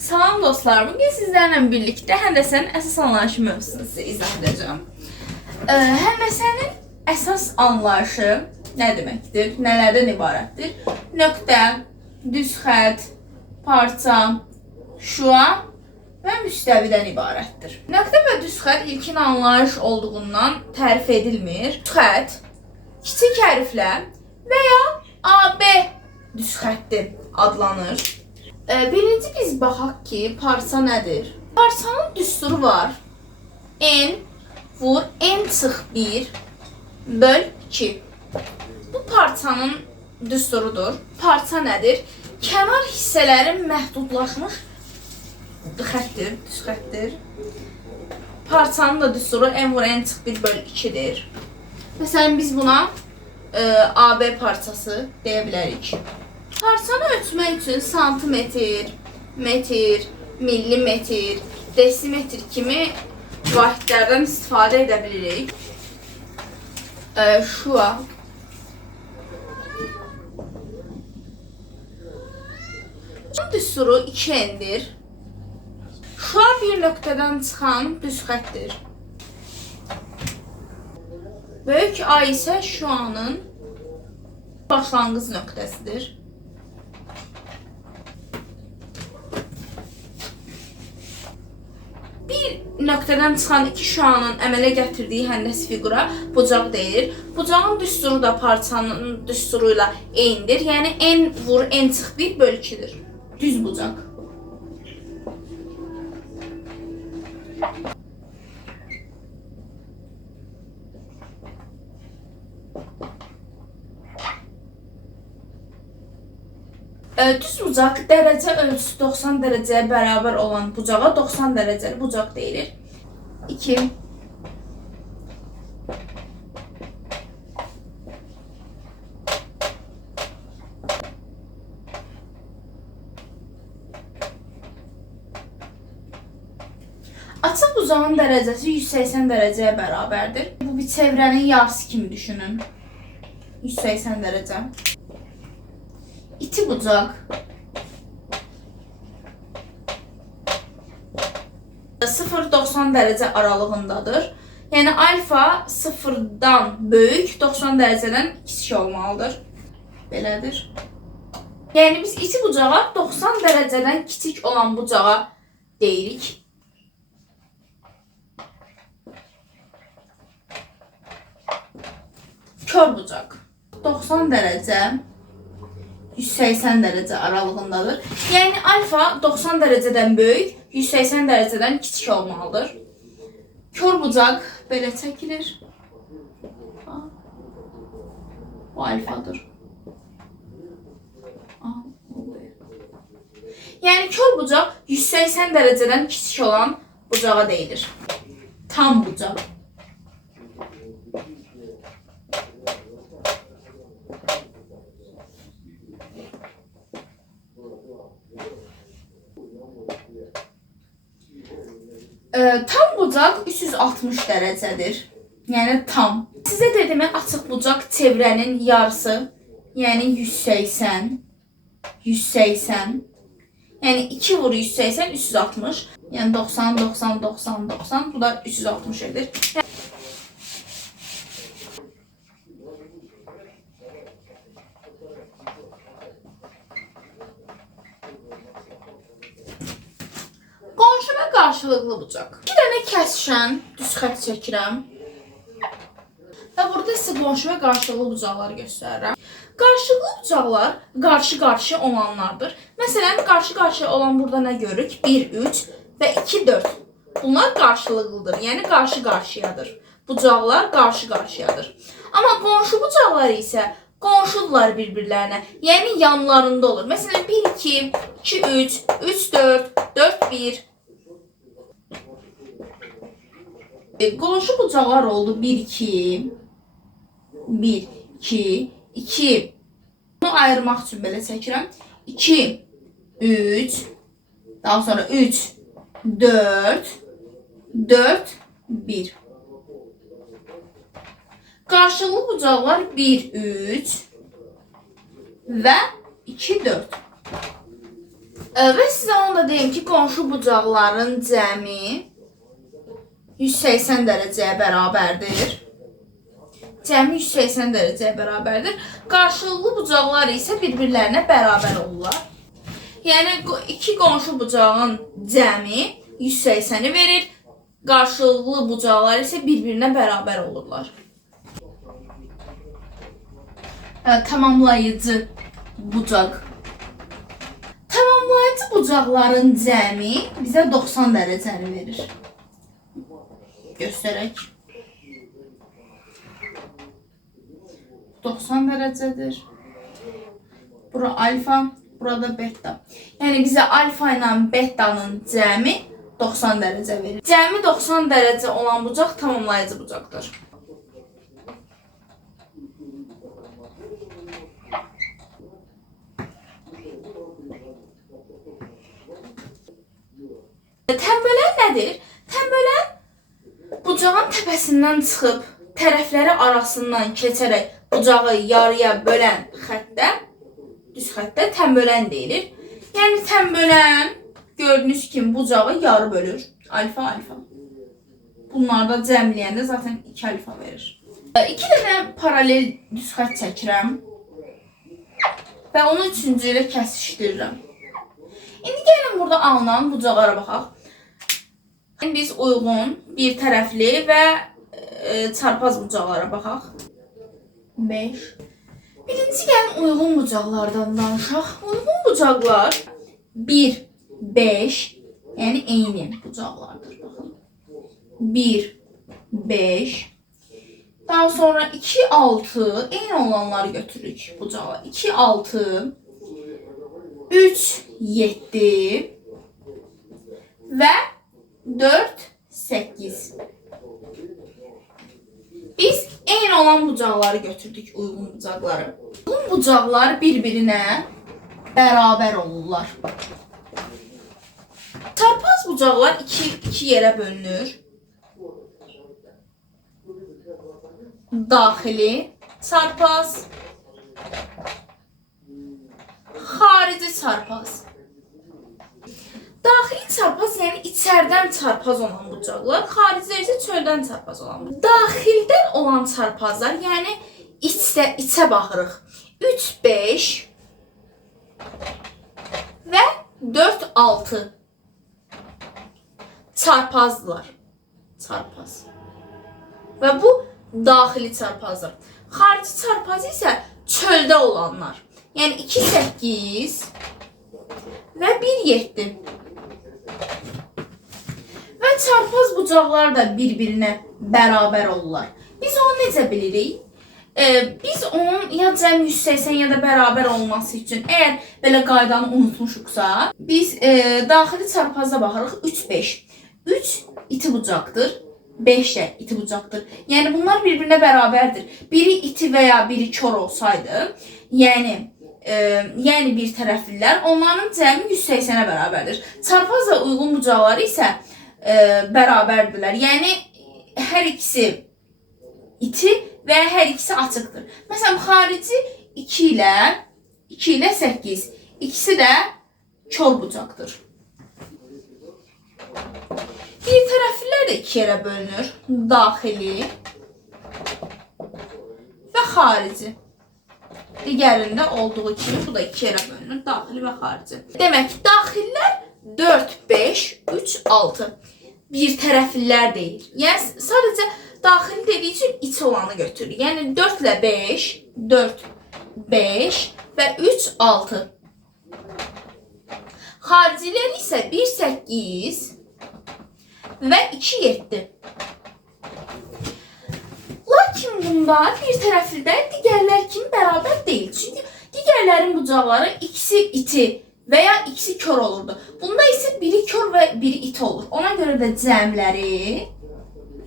Salam dostlar, bugün sizlərlə birlikdə həndəsənin əsas anlayışı mövzusunu sizə izah edəcəm. Həndəsənin əsas anlayışı nə deməkdir, nələrdən ibarətdir? Nöqtə, düz xətt, parça, şua və müstəvidən ibarətdir. Nöqtə və düz xətt ilkin anlayış olduğundan tərif edilmir. Düz xətt, kiçik hərflə və ya AB düz xətti adlanır. Birinci biz baxaq ki, parça nədir? Parçanın düsturu var. N vur N çıx 1 böl 2. Bu parçanın düsturudur. Parça nədir? Kənar hissələrin məhdudlaşmış xəttir, düz xəttir. Parçanın da düsturu N vur N çıx 1 böl 2'dir. Məsələn, biz buna AB parçası deyə bilərik. Parçanı ölçmək üçün santimetr, metr, millimetr, desimetr kimi vahidlərdən istifadə edə bilirik. Şua. Düsturu 2N'dir. Şua bir nöqtədən çıxan düz xəttir. Böyük A isə şuanın başlanğıc nöqtəsidir. Nöqtədən çıxan iki şuanın əmələ gətirdiyi həndəs fiqura bucaq deyilir. Bucağın düsturu da parçanın düsturu ilə eynidir. Yəni N vur N çıx 1 böl 2'dir. Düz bucaq. Düz bucaq dərəcə ölçüsü 90 dərəcəyə bərabər olan bucağa 90 dərəcəli bucaq deyilir. 2. Açıq bucağın dərəcəsi 180 dərəcəyə bərabərdir. Bu bir çevrənin yarısı kimi düşünün. 180 dərəcə. İti bucaq 0-90 dərəcə aralığındadır. Yəni alfa 0-dan böyük, 90 dərəcədən kiçik olmalıdır. Belədir. Yəni biz iti bucağa 90 dərəcədən kiçik olan bucağa deyirik. Kör bucaq 90 dərəcə 180 dərəcə aralığındadır. Yəni alfa 90 dərəcədən böyük, 180 dərəcədən kiçik olmalıdır. Kör bucaq belə çəkilir. Bu alfadır. Yəni kör bucaq 180 dərəcədən kiçik olan bucağa deyilir. Tam bucaq. Tam bucaq 360 dərəcədir. Yəni tam. Sizə dediyim açıq bucaq çevrənin yarısı, yəni 180, 180. Yəni 2 vur 180, 360. Yəni 90, 90, 90, 90. Bu da 360 edir. Qonşu və qarşılıqlı bucaq. Bir dənə kəsişən düz xətt çəkirəm. Və burada sizə qonşu və qarşılıqlı bucaqları göstərirəm. Qarşılıqlı bucaqlar qarşı-qarşı olanlardır. Məsələn, qarşı-qarşı olan burada nə görürük? 1, 3 və 2, 4. Bunlar qarşılıqlıdır, yəni qarşı-qarşıyadır. Bucaqlar qarşı-qarşıyadır. Amma qonşu bucaqları isə qonşudurlar bir-birlərinə, yəni yanlarında olur. Məsələn, 1, 2, 2, 3, 3, 4, 4, 1. Qonşu bucaqlar oldu 1, 2, 1, 2, 2. Bunu ayırmaq üçün belə çəkirəm. 2, 3, daha sonra 3, 4, 4, 1. Qarşılıqlı bucaqlar 1, 3 və 2, 4. Və sizə onu da deyim ki, qonşu bucaqların cəmi 180 dərəcəyə bərabərdir. Cəmi 180 dərəcəyə bərabərdir. Qarşılıqlı bucaqlar isə bir-birlərinə bərabər olurlar. Yəni, iki qonşu bucağın cəmi 180-i verir. Qarşılıqlı bucaqlar isə bir-birinə bərabər olurlar. Tamamlayıcı bucaq. Tamamlayıcı bucaqların cəmi bizə 90 dərəcəni verir. Göstərək. 90 dərəcədir. Bura alfa, burada beta. Yəni bizə alfa ilə betanın cəmi 90 dərəcə verir. Cəmi 90 dərəcə olan bucaq tamamlayıcı bucaqdır. Təmbölən nədir? Təmbölən bucağın təpəsindən çıxıb tərəfləri arasından keçərək bucağı yarıya bölən xəttə, düz xəttə təmbölən deyilir. Yəni təmbölən gördüyünüz kimi bucağı yarı bölür. Alfa, alfa. Bunlarda cəmləyəndə zaten 2 alfa verir. 2 dənə paralel düz xətt çəkirəm və onu 3-cü ilə kəsişdirirəm. İndi gəlin burada alınan bucaqlara baxaq. Biz uyğun, bir tərəfli və çarpaz bucaqlara baxaq. 5. Birinci gəlin uyğun bucaqlardan danışaq. Uyğun bucaqlar 1, 5, yəni eyni bucaqlardır. Baxın. 1, 5. Daha sonra 2, 6, eyni olanları götürürük bucağa. 2, 6, 3, 7 və 4, 8. Biz eyni olan bucaqları götürdük, uyğun bucaqları. Uyğun bucaqlar bir-birinə bərabər olurlar. Çarpaz bucaqlar iki yerə bölünür. Daxili çarpaz, xarici çarpaz. Daxili çarpaz, yəni içərdən çarpaz olan bucaqlar, xaricdə isə çöldən çarpaz olan bucaqlar. Daxildən olan çarpazlar, yəni içə baxırıq. 3, 5 və 4, 6 çarpazdılar. Çarpaz. Və bu daxili çarpazdır. Xarici çarpaz isə çöldə olanlar. Yəni 2, 8 və 1, 7. Və çarpaz bucaqlar da bir-birinə bərabər olurlar. Biz onu necə bilirik? Biz onun ya cəm 180 ya da bərabər olması üçün əgər belə qaydanı unutmuşuqsa, biz daxili çarpaza baxırıq. 3, 5. 3 iti bucaqdır. 5 də iti bucaqdır. Yəni bunlar bir-birinə bərabərdir. Biri iti və ya biri kör olsaydı, yəni bir tərəflilər, onların cəmi 180-ə bərabərdir. Çarpazla uyğun bucaqları isə bərabərdirlər. Yəni hər ikisi iti və hər ikisi açıqdır. Məsələn, xarici 2 ilə 8. İkisi də kör bucaqdır. Bir tərəflilər də 2 yerə bölünür. Daxili və xarici. Digərində olduğu kimi bu da 2 yerə bölünür. Daxili və xarici. Demək ki, daxillər 4, 5, 3, 6. Bir tərəflilər deyil. Yəni sadəcə daxili dediyi üçün iç olanı götürür. Yəni 4 ilə 5, 4, 5 və 3, 6. Xaricilər isə 1, 8 və 2, 7. Lakin bunlar bir tərəflidə digərlər kimi bərabər deyil. Çünki digərlərin bucaqları ikisi iti və ya ikisi kör olurdu. Bunda isə biri kör və biri it olur. Ona görə də cəmləri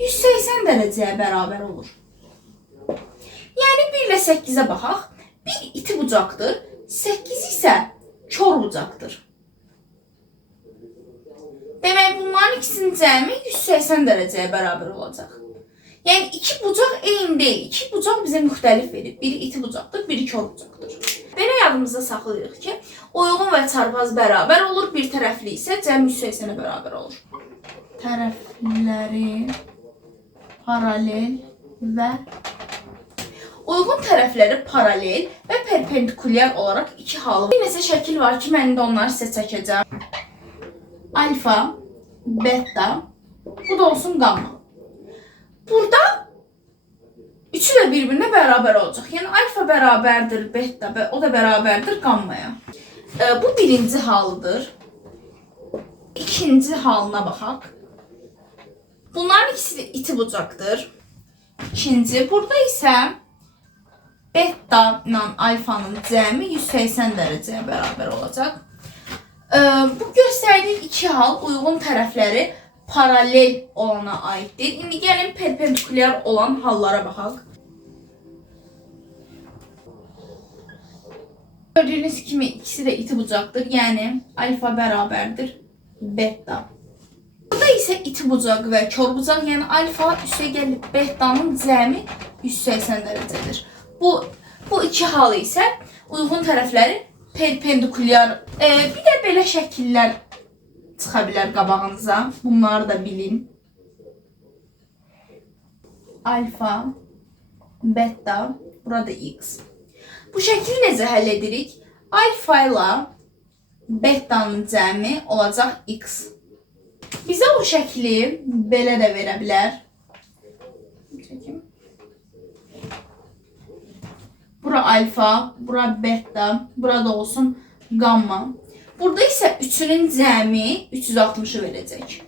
180 dərəcəyə bərabər olur. Yəni 1 ilə 8-ə baxaq. 1 iti bucaqdır, 8 isə kör bucaqdır. Demək bunların ikisinin cəmi 180 dərəcəyə bərabər olacaq. Yəni iki bucaq eyni deyil. İki bucaq bizə müxtəlif verir. Biri iti bucaqdır, biri kör bucaqdır. Belə yadımızda saxlayırıq ki, uyğun və çarpaz bərabər olur, bir tərəfli isə cəm 180-ə bərabər olur. Tərəfləri paralel və uyğun tərəfləri paralel və perpendikulyar olaraq iki halı. Bir neçə şəkil var ki, mən də onları sizə çəkəcəm. Alfa, beta, bu da olsun gamma. Burada üçü də bir-birinə bərabər olacaq. Yəni alfa bərabərdir beta və o da bərabərdir gammaya. Bu birinci halıdır. İkinci halına baxaq. Bunların ikisi də iti bucaqdır. İkinci, burada isə beta ilə alfanın cəmi 180 dərəcəyə bərabər olacaq. Bu göstərdiyim iki hal uyğun tərəfləri paralel olana aiddir. İndi gəlin perpendikulyar olan hallara baxaq. Gördüyünüz kimi ikisi də iti bucaqdır. Yəni alfa bərabərdir beta. Burada isə iti bucaq və kör bucaq, yəni alfa üstə gəlib betanın cəmi 180 dərəcədir. Bu iki halı isə uyğun tərəfləri perpendikulyar. Bir də belə şəkillər çıxa bilər qabağınıza. Bunları da bilin. Alfa, beta, burada x. Bu şəkili necə həll edirik? Alfa ilə betanın cəmi olacaq x. Bizə o şəkli belə də verə bilər. Bura alfa, bura beta, burada olsun gamma. Burada isə üçünün cəmi 360'ı verəcək.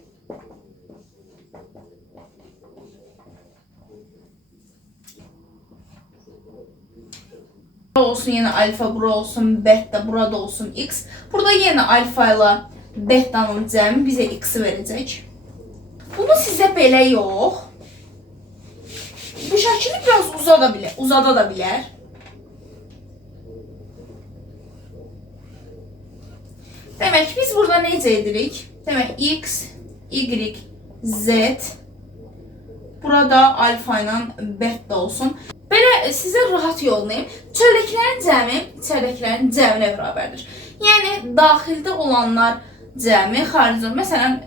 Burada olsun yenə alfa, bura olsun beta, burada olsun x. Burada yenə alfa ilə beta'nın cəmi bizə x-i verəcək. Bunu sizə belə yox. Bu şəkili biraz uzada da bilər. Demək, biz burada necə edirik? Demək, x, y, z. Burada alfa ilə beta olsun. Belə sizə rahat yollayayım. Çöldəkilərin cəmi içəridəkilərin cəminə bərabərdir. Yəni, daxildə olanlar cəmi, xarici olur. Məsələn,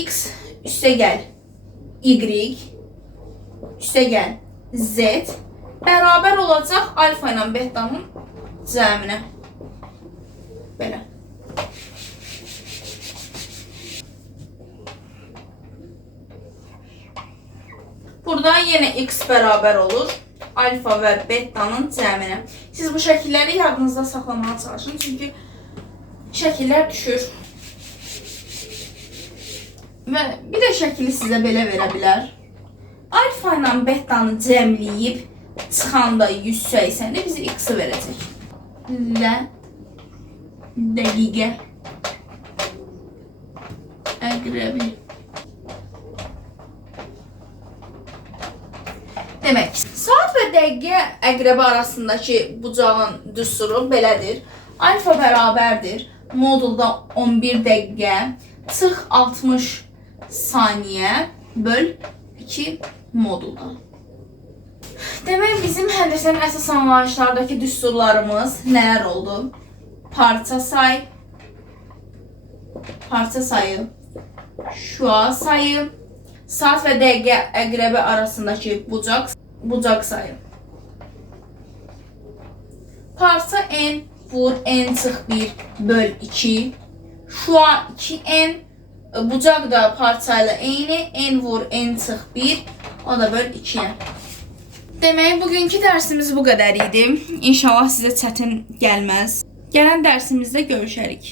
x üstə gəl y, üstə gəl z bərabər olacaq alfa ilə beta'nın cəminə. Belə. Burada yenə x bərabər olur alfa və beta'nın cəminə. Siz bu şəkilləri yadınızda saxlamağa çalışın, çünki şəkillər düşür. Və bir də şəkili sizə belə verə bilər. Alfa ilə beta'nı cəmləyib çıxanda 180-i bizə x-i verəcək. Və dəqiqə əqrəbi. Demək, saat və dəqiqə əqrəbi arasındakı bucağın düsturu belədir. Alfa bərabərdir modulda 11 dəqiqə çıx 60 saniyə böl 2 modulda. Demək, bizim həndəsənin əsas anlayışlardakı düsturlarımız nələr oldu? Parça sayı, şua sayı, saat və dəqiqə əqrəbi arasındakı bucaq sayı. Parça n vur n çıx 1 böl 2, şua 2n, bucaq da parça ilə eyni, n vur n çıx 1, o da böl 2'ye. Demək, bugünkü dərsimiz bu qədər idi. İnşallah sizə çətin gəlməz. Gələn dərsimizdə görüşərik.